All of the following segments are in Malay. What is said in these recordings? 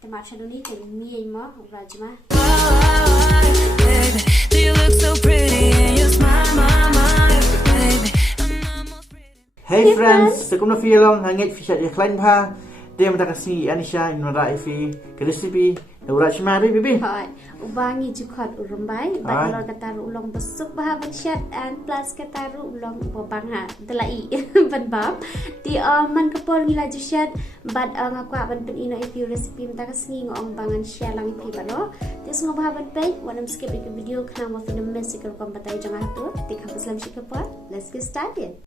Temat channel ni ke mi mo Rajma. Baby, do you look so pretty and you smile, baby? Hey friends, sekum na film hangit fishat ya klein pa. Dia mata kasi Anisha in mara ifi ke recipe na Rajma ri bibi. Hai, ubangi jukot urumbai, bagalor kataru ulong besuk baha bershat and plus kataru ulong bobangha delai ban bab. Di man kapol ngila jushat bad ngaku ban pen ino ifi recipe mata kasi ngong bangan share lang ifi bano. Tis ngo baha ban pe wanam skip ik video kana mo film mesikal kom batai jangah tu. Tik habis lam shikapot. Let's get started.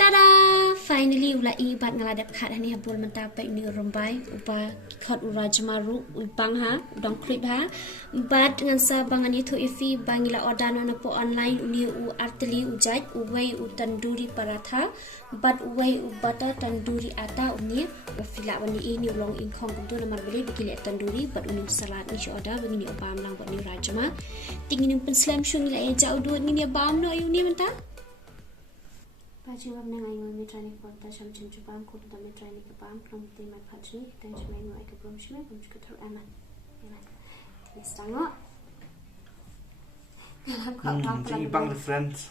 Tada! Finally ulai bat ngaladap khat hani habul mentapa ini rumbai upa khot Rajma ru ubang ha udang klip ha bat ngan sa bangan itu ifi bangila order na po online uni u arteli ujat uwei u tanduri paratha bat uwei u bata tanduri ata uni fila wani ini ulong ingkong tu namar beli bikili tanduri bat uni salad ni order bangini obam lang buat ni Rajma tingin pen slam shung ila e jauh duit ni bam no uni menta Baju wam nang ayo mi try ni ko ta sham chin chu bam ko ta mi try ni ke bam from ti mai phatri ta shmai no ai ke brom shmai bom chu thar aman ni stango Jadi bang the friends.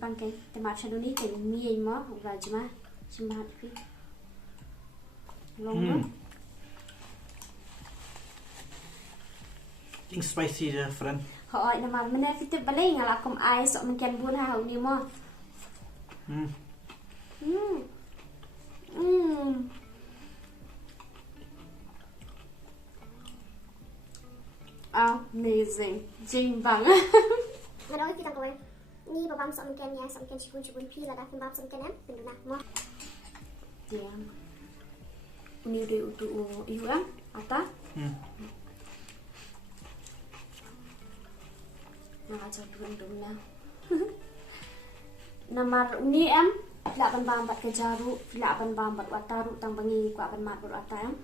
Bang ke te ma chadu ni ke mi ai mo Rajma chimbat fi long Ting spicy the friend. ho ai na mar mene fi te balai ngala kom ai so men ken bun ha ni mo Amazing. Jing bang. Ada kita kawan. Ni babam sok mungkin ya, sok mungkin shibun pi lah dah babam sok mungkin ya. Penduna mo. Diam. Ini udah utu iu ah, ata. Nah, aja dun-dun na. Namar ni em, laban bambat ke jaru, laban bambat wataru tang bangi ku akan mat wata em.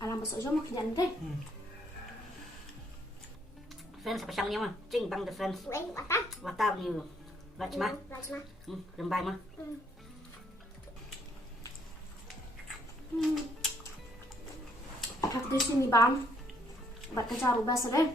Alam masuk jom kerjaan deh. Friends apa ni mah? Cing bang the friends. Wei, wata. Wata ni Rajma. Rajma. Rembai mah. Kat di sini bang. Bat ke jaru bahasa deh.